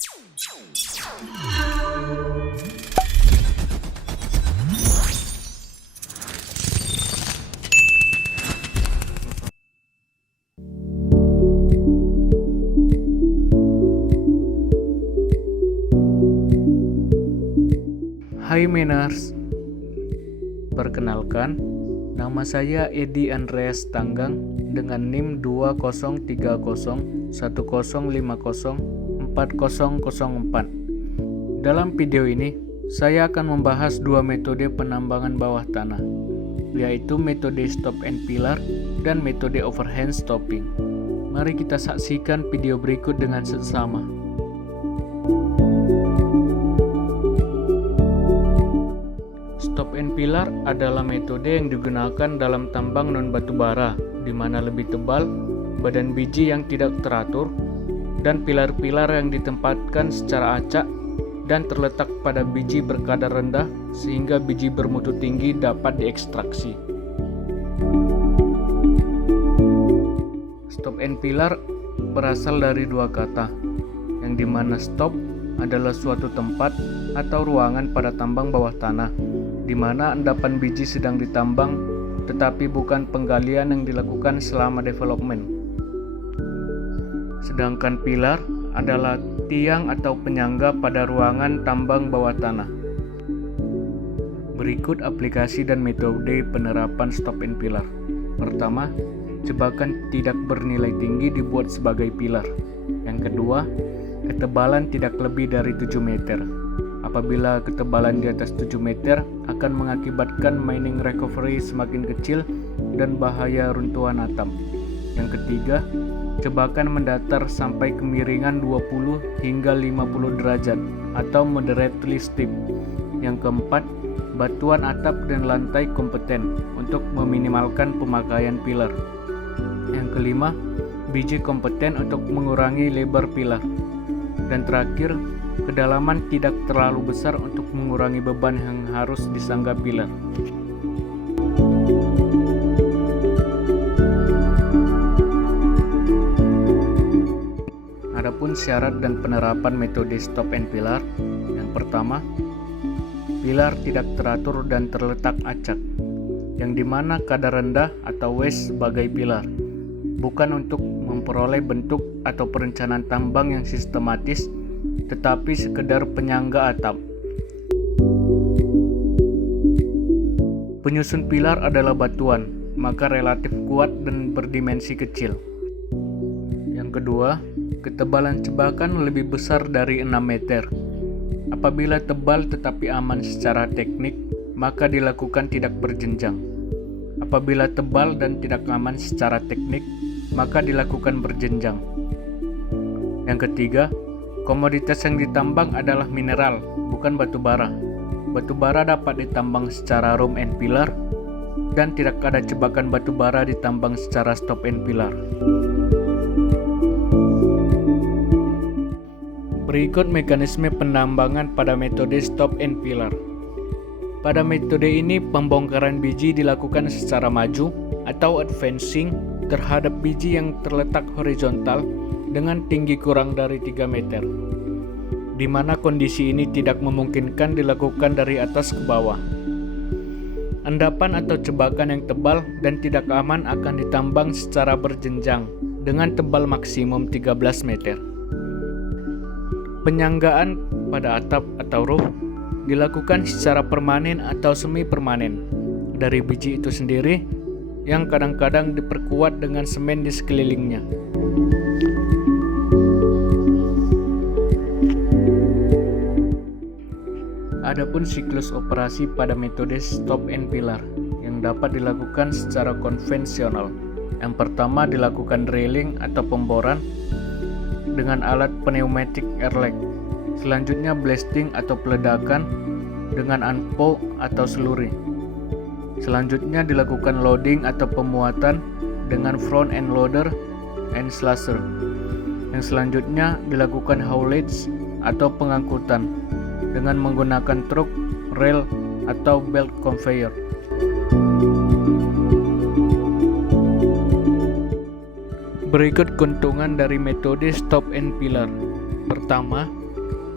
Hai Menars, perkenalkan, nama saya Edi Andreas Tanggang dengan NIM 203010504004. Dalam video ini, saya akan membahas dua metode penambangan bawah tanah, yaitu metode stop and pillar dan metode overhand stopping. Mari kita saksikan video berikut dengan seksama. Stop and pillar adalah metode yang digunakan dalam tambang non-batubara, di mana lebih tebal, badan biji yang tidak teratur, dan pilar-pilar yang ditempatkan secara acak dan terletak pada biji berkadar rendah sehingga biji bermutu tinggi dapat diekstraksi. Stop and pillar berasal dari dua kata, yang dimana stop adalah suatu tempat atau ruangan pada tambang bawah tanah, di mana endapan biji sedang ditambang, tetapi bukan penggalian yang dilakukan selama development. Sedangkan pilar adalah tiang atau penyangga pada ruangan tambang bawah tanah. Berikut aplikasi dan metode penerapan stop and pillar. Pertama, jebakan tidak bernilai tinggi dibuat sebagai pilar. Yang kedua, ketebalan tidak lebih dari 7 meter. Apabila ketebalan di atas 7 meter akan mengakibatkan mining recovery semakin kecil dan bahaya runtuhan atap. Yang ketiga, jebakan mendatar sampai kemiringan 20 hingga 50 derajat atau moderately steep. Yang keempat, batuan atap dan lantai kompeten untuk meminimalkan pemakaian pilar. Yang kelima, biji kompeten untuk mengurangi lebar pilar. Dan terakhir, kedalaman tidak terlalu besar untuk mengurangi beban yang harus disangga pilar. Adapun syarat dan penerapan metode stop and pillar. Yang pertama, pilar tidak teratur dan terletak acak, yang dimana kadar rendah atau waste sebagai pilar, bukan untuk memperoleh bentuk atau perencanaan tambang yang sistematis, tetapi sekedar penyangga atap. Penyusun pilar adalah batuan, maka relatif kuat dan berdimensi kecil. Yang kedua, ketebalan jebakan lebih besar dari 6 meter. Apabila tebal tetapi aman secara teknik, maka dilakukan tidak berjenjang. Apabila tebal dan tidak aman secara teknik, maka dilakukan berjenjang. Yang ketiga, komoditas yang ditambang adalah mineral, bukan batu bara. Batu bara dapat ditambang secara room and pillar, dan tidak ada jebakan batu bara ditambang secara stop and pillar. Berikut mekanisme penambangan pada metode stop and pillar. Pada metode ini, pembongkaran biji dilakukan secara maju atau advancing terhadap biji yang terletak horizontal dengan tinggi kurang dari 3 meter, di mana kondisi ini tidak memungkinkan dilakukan dari atas ke bawah. Endapan atau jebakan yang tebal dan tidak aman akan ditambang secara berjenjang dengan tebal maksimum 13 meter. Penyanggaan pada atap atau roof dilakukan secara permanen atau semi permanen dari biji itu sendiri, yang kadang-kadang diperkuat dengan semen di sekelilingnya. Adapun siklus operasi pada metode stop and pillar yang dapat dilakukan secara konvensional. Yang pertama, dilakukan drilling atau pemboran dengan alat pneumatic airlock. Selanjutnya, blasting atau peledakan dengan anpo atau seluri. Selanjutnya dilakukan loading atau pemuatan dengan front end loader and slasher. Yang selanjutnya dilakukan haulage atau pengangkutan dengan menggunakan truk, rel, atau belt conveyor. Berikut keuntungan dari metode stop and pillar. Pertama,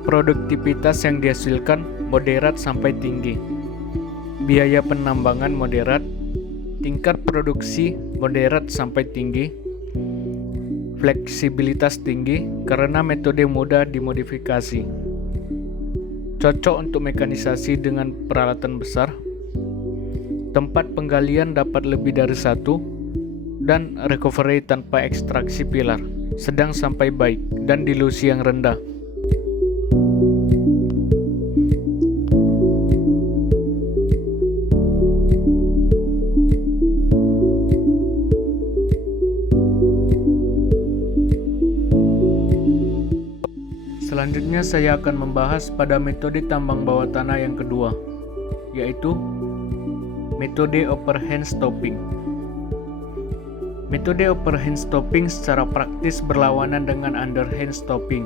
Produktivitas yang dihasilkan moderat sampai tinggi. Biaya penambangan moderat. Tingkat produksi moderat sampai tinggi. Fleksibilitas tinggi karena metode mudah dimodifikasi. Cocok untuk mekanisasi dengan peralatan besar. Tempat penggalian dapat lebih dari satu. Dan recovery tanpa ekstraksi pilar, sedang sampai baik, dan dilusi yang rendah. Selanjutnya saya akan membahas pada metode tambang bawah tanah yang kedua, yaitu metode overhand stopping. Metode overhand stopping secara praktis berlawanan dengan underhand stopping,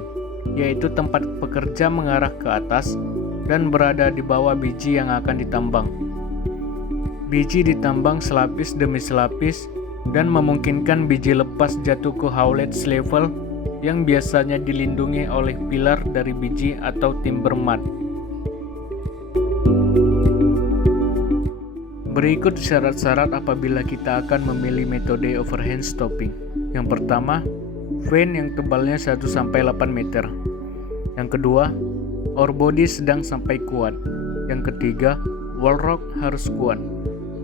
yaitu tempat pekerja mengarah ke atas dan berada di bawah biji yang akan ditambang. Biji ditambang selapis demi selapis dan memungkinkan biji lepas jatuh ke haulage level yang biasanya dilindungi oleh pilar dari biji atau timber mat. Berikut syarat-syarat apabila kita akan memilih metode overhand stopping. Yang pertama, vane yang tebalnya 1-8 meter. Yang kedua, ore body sedang sampai kuat. Yang ketiga, wall rock harus kuat.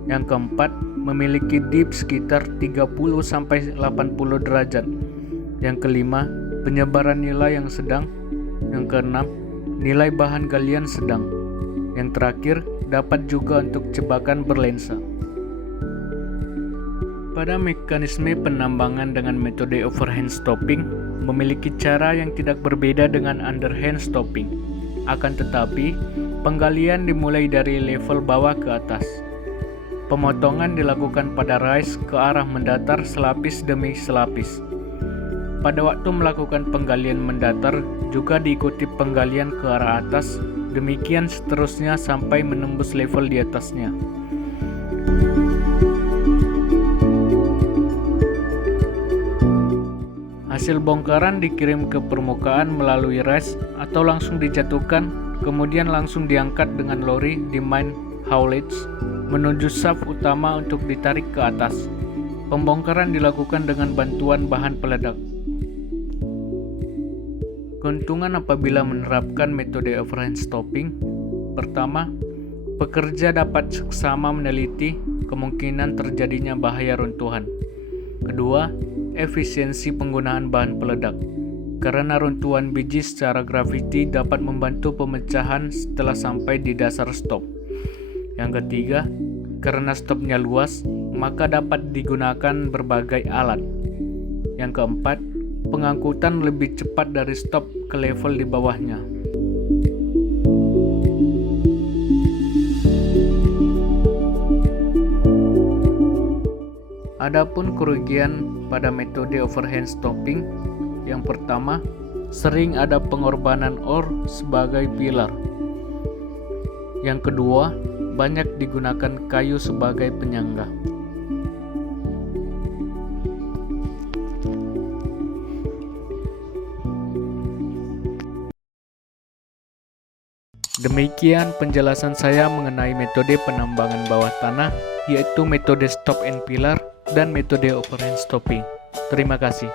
Yang keempat, memiliki dip sekitar 30-80 derajat. Yang kelima, penyebaran nilai yang sedang. Yang keenam, nilai bahan galian sedang. Yang terakhir, dapat juga untuk jebakan berlensa. Pada mekanisme penambangan dengan metode overhand stopping memiliki cara yang tidak berbeda dengan underhand stopping. Akan tetapi, penggalian dimulai dari level bawah ke atas. Pemotongan dilakukan pada rise ke arah mendatar selapis demi selapis. Pada waktu melakukan penggalian mendatar juga diikuti penggalian ke arah atas. Demikian seterusnya sampai menembus level di atasnya. Hasil bongkaran dikirim ke permukaan melalui rise atau langsung dijatuhkan, kemudian langsung diangkat dengan lori di main haulage menuju shaft utama untuk ditarik ke atas. Pembongkaran dilakukan dengan bantuan bahan peledak. Keuntungan apabila menerapkan metode overhand stopping. Pertama, pekerja dapat seksama meneliti kemungkinan terjadinya bahaya runtuhan. Kedua, efisiensi penggunaan bahan peledak. Karena runtuhan biji secara graviti dapat membantu pemecahan setelah sampai di dasar stop. Yang ketiga, karena stopnya luas, maka dapat digunakan berbagai alat. Yang keempat, pengangkutan lebih cepat dari stop ke level di bawahnya. Adapun kerugian pada metode overhand stopping, yang pertama, sering ada pengorbanan ore sebagai pilar. Yang kedua, banyak digunakan kayu sebagai penyangga. Demikian penjelasan saya mengenai metode penambangan bawah tanah, yaitu metode stop and pillar dan metode overhand stopping. Terima kasih.